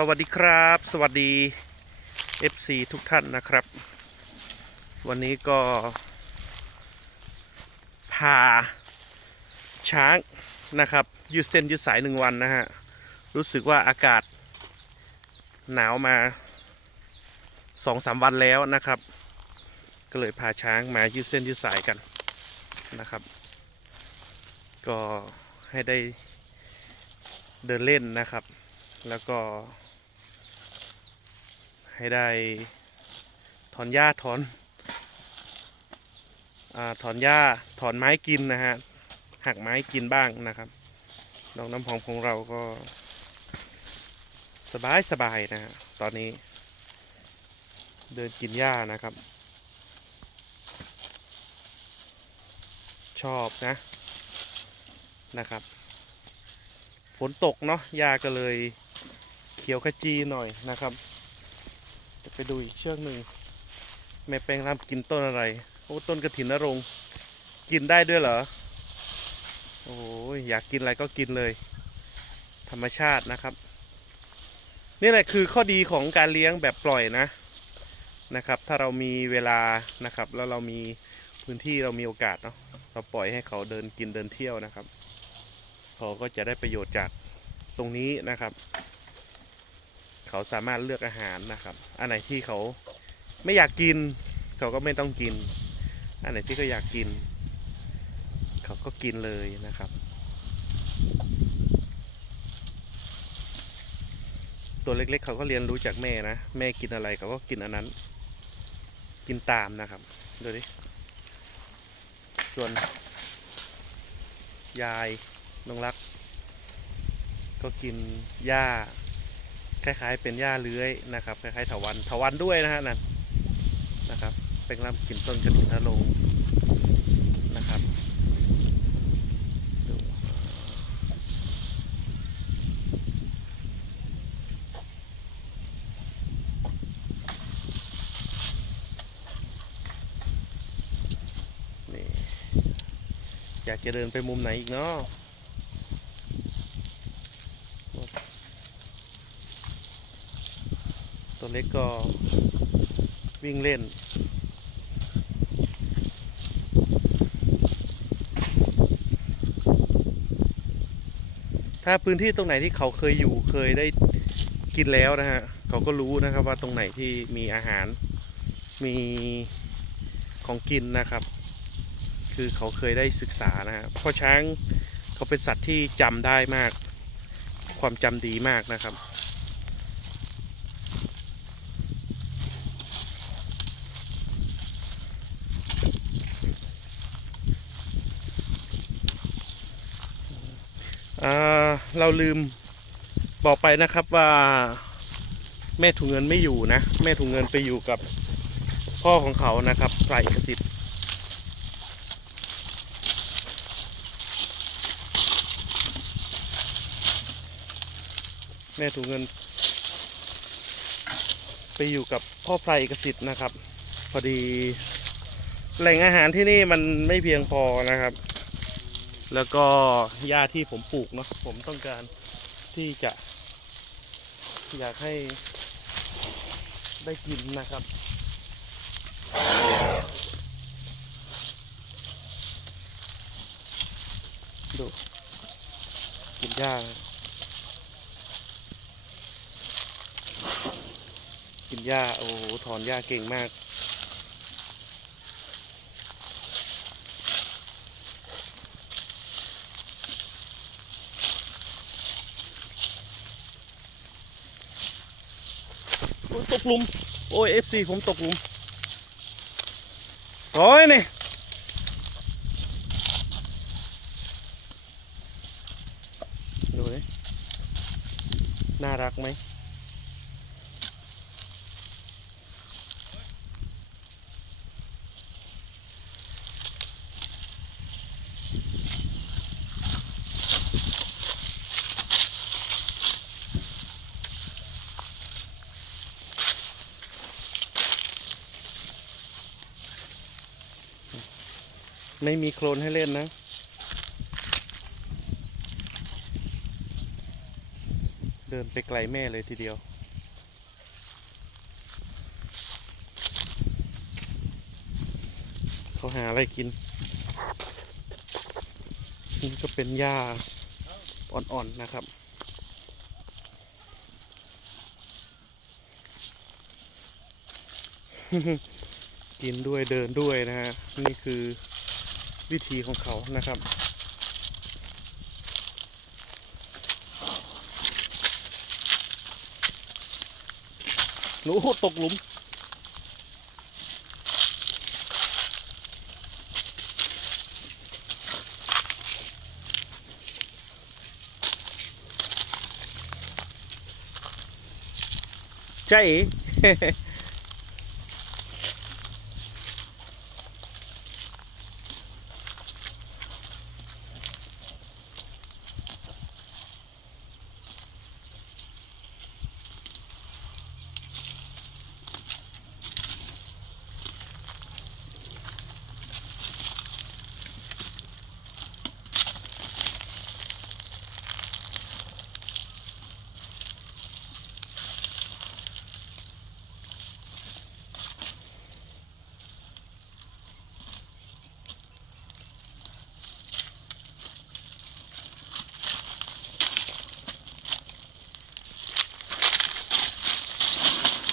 สวัสดีครับ สวัสดี FC ทุกท่านนะครับ วันนี้ก็พาช้างนะครับ ยืดเส้นยืดสายหนึ่งวันนะฮะ รู้สึกว่าอากาศหนาวมาสองสามวันแล้วนะครับ ก็เลยพาช้างมายืดเส้นยืดสายกันนะครับ ก็ให้ได้เดินเล่นนะครับแล้วก็ ให้ได้ถอนหญ้าถอนอถอนหญ้าถอนไม้กินนะฮะหักไม้กินบ้างนะครับน้องน้ำพองของเราก็ สบายสบายนะฮะตอนนี้ เดินกินหญ้านะครับ ชอบนะนะครับ ฝนตกเนาะหญ้าก็เลยเขียวขจีหน่อยนะครับ จะไปดูอีกเชือกหนึ่งแม่แปลงรำกินต้นอะไร โอ้ต้นกระถินนรงกินได้ด้วยเหรอ โอ้ยอยากกินอะไรก็กินเลย ธรรมชาตินะครับ นี่แหละคือข้อดีของการเลี้ยงแบบปล่อยนะนะครับ ถ้าเรามีเวลานะครับ แล้วเรามีพื้นที่เรามีโอกาสเนาะเราปล่อยให้เขาเดินกินเดินเที่ยวนะครับเขาก็จะได้ประโยชน์จากตรงนี้นะครับ เขาสามารถเลือกอาหารนะครับ อันไหนที่เขาไม่อยากกิน เขาก็ไม่ต้องกิน อันไหนที่เขาอยากกิน เขาก็กินเลยนะครับ ตัวเล็กๆ เขาก็เรียนรู้จากแม่นะ แม่กินอะไรเขาก็กินอันนั้น กินตามนะครับ ดูดิ ส่วน ยายน้องรัก ก็กินหญ้า คล้ายๆ เป็นหญ้าเลื้อยนะครับคล้ายๆถาวันถาวันด้วยนะฮะนั่นนะครับ เป็นลำกินต้นกระถิ่นนรงนะครับดูนี่อยากจะเดินไปมุมไหนอีกเนาะ ตัวเล็กก็วิ่งเล่น ถ้าพื้นที่ตรงไหนที่เขาเคยอยู่เคยได้กินแล้วนะฮะ เขาก็รู้นะครับว่าตรงไหนที่มีอาหารมีของกินนะครับ คือเขาเคยได้ศึกษานะฮะเพราะช้างเขาเป็นสัตว์ที่จำได้มาก ความจำดีมากนะครับ เราลืมบอกไปนะครับว่าแม่ถุงเงินไม่อยู่นะ แม่ถุงเงินไปอยู่กับพ่อของเขานะครับไพลายเอกสิทธิ์แม่ถุงเงิน ไปอยู่กับพ่อไพลายเอกสิทธิ์นะครับ พอดีแหล่งอาหารที่นี่มันไม่เพียงพอนะครับ แล้วก็หญ้าที่ผมปลูกเนาะผมต้องการที่จะ อยากให้ได้กินนะครับ ดูกินหญ้ากินหญ้าโอ้โหถอนหญ้าเก่งมาก ตกหลุม โอ้ยเอฟซีผมตกหลุมโอ้ยนี่ดูดิน่ารักไหม ไม่มีโคลนให้เล่นนะ เดินไปไกลแม่เลยทีเดียว เขาหาอะไรกิน นี่ก็เป็นหญ้าอ่อนๆนะครับกินด้วยเดินด้วยนะฮะ นี่คือ วิธีของเขานะครับหนูตกหลุมใช่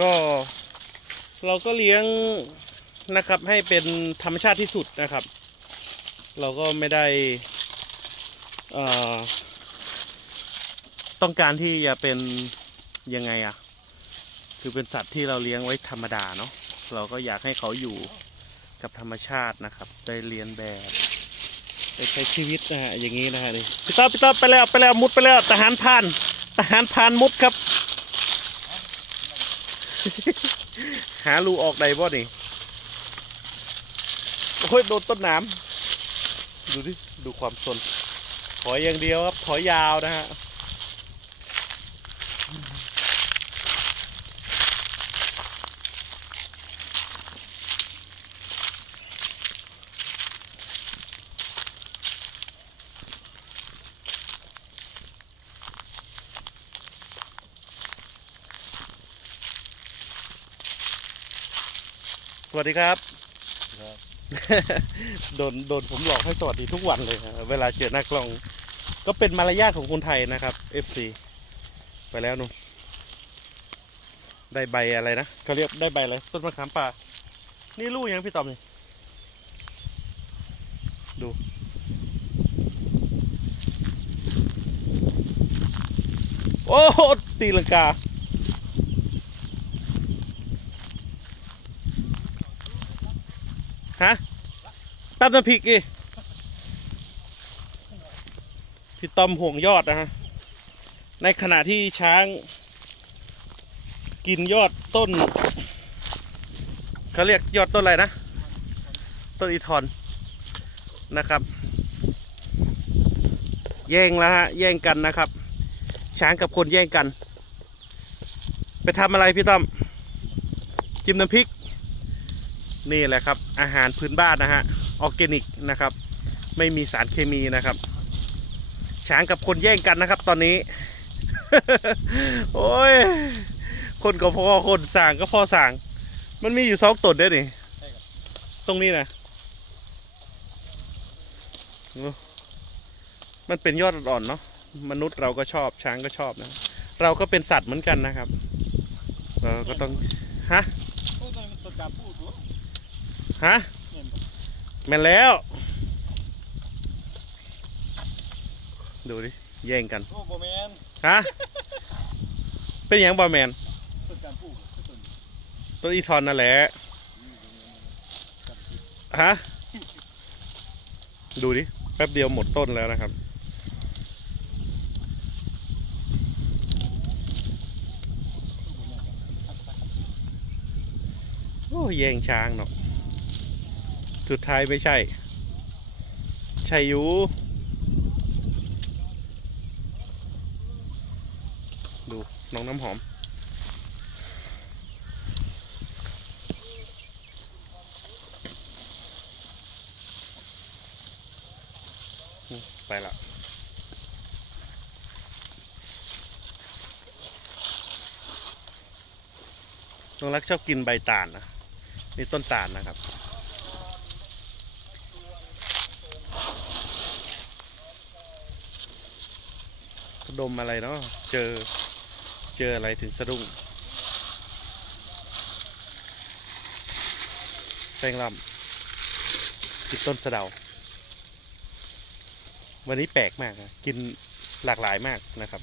ก็เราก็เลี้ยงนะครับให้เป็นธรรมชาติที่สุดนะครับ เราก็ไม่ได้ต้องการที่จะเป็นยังไงอะคือเป็นสัตว์ที่เราเลี้ยงไว้ธรรมดาเนาะเราก็อยากให้เขาอยู่กับธรรมชาตินะครับได้เรียนแบบได้ใช้ชีวิตนะฮะอย่างนี้นะฮะนี่พี่ต๊อพี่ต๊อไปแล้วไปแล้วมุดไปแล้วทหารพรานทหารพรานมุดครับ หารูออกใดบ่นี่โอ้ยโดนต้นน้ำดูดิ ดูความสนถอยอย่างเดียวครับ ถอยยาวนะฮะ สวัสดีครับ โดนโดนผมหลอกให้สวัสดีทุกวันเลยครับเวลาเจอหน้ากล้อง ก็เป็นมารยาทของคนไทยนะครับ FC ไปแล้วนุ่นได้ใบอะไรนะเขาเรียกได้ใบอะไรต้นมะขามป่า นี่ลูกยังพี่ตอมนี่ดูโอ้โหตีลังกา ฮะตำน้ำพริกอีพี่ต้อมห่วงยอดนะฮะ ในขณะที่ช้าง กินยอดต้นเขาเรียกยอดต้นอะไรนะ ต้นอีทอนนะครับ แย่งแล้วฮะ แย่งกันนะครับ ช้างกับคนแย่งกัน ไปทำอะไรพี่ต้อม จิ้มน้ำพริก นี่แหละครับ อาหารพื้นบ้านนะฮะออร์แกนิกนะครับ ไม่มีสารเคมีนะครับ ช้างกับคนแย่งกันนะครับ ตอนนี้ โอ้ย คนก็พอคนสั่งก็พอสั่ง มันมีอยู่สองตนเด้อนี่ตรงนี้นะมันเป็นยอดอ่อนเนาะมนุษย์เราก็ชอบช้างก็ชอบนะ เราก็เป็นสัตว์เหมือนกันนะครับ เราก็ต้องฮะ โอ้ตอนนี้มันตัวจับพูดตัว ฮะเห็นบ่แม่นแล้ว ดูดิ แย่งกันโอ้โบแมนฮะเป็นอย่างบอแมนตัวจับพูดตัวนี้ต้นอีทอนนั่นแหละฮะดูดิ แป๊บเดียวหมดต้นแล้วนะครับ โอ้แย่งช้างเนาะ สุดท้ายไม่ใช่ ใช่อยูดูน้องน้ำหอม ไปละน้องรักชอบกินใบตาลนะ นี่ต้นตาลนะครับ ดมอะไรเนาะเจอเจออะไรถึงสะดุ้งแป้งลำกินต้นสะเดา วันนี้แปลกมากนะกินหลากหลายมากนะครับ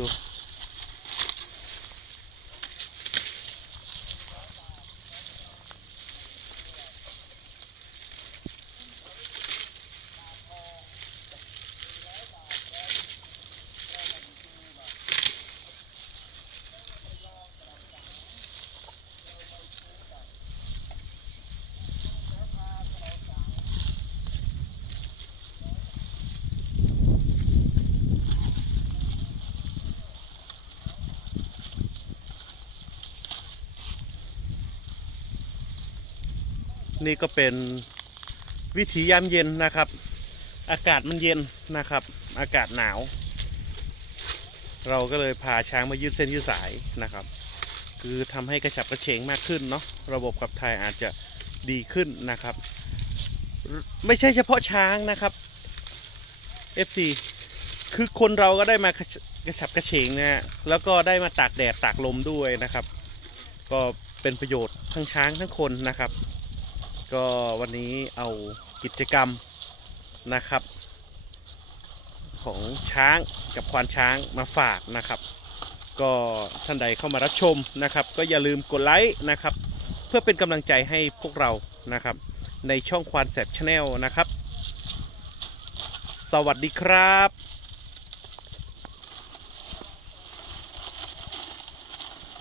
ดู นี่ก็เป็นวิถียามเย็นนะครับ อากาศมันเย็นนะครับ อากาศหนาว เราก็เลยพาช้างมายืดเส้นยืดสายนะครับ คือทำให้กระฉับกระเฉงมากขึ้นเนาะระบบขับถ่ายอาจจะดีขึ้นนะครับ ไม่ใช่เฉพาะช้างนะครับ FC คือคนเราก็ได้มากระชกระฉับกระเฉงนะฮะแล้วก็ได้มาตากแดดตากลมด้วยนะครับ ก็เป็นประโยชน์ทั้งช้างทั้งคนนะครับ ก็วันนี้เอากิจกรรมนะครับ ของช้างกับควานช้างมาฝากนะครับ ก็ท่านใดเข้ามารับชมนะครับ ก็อย่าลืมกดไลค์นะครับ เพื่อเป็นกำลังใจให้พวกเรานะครับ ในช่องควานแสบชาแนลนะครับ สวัสดีครับ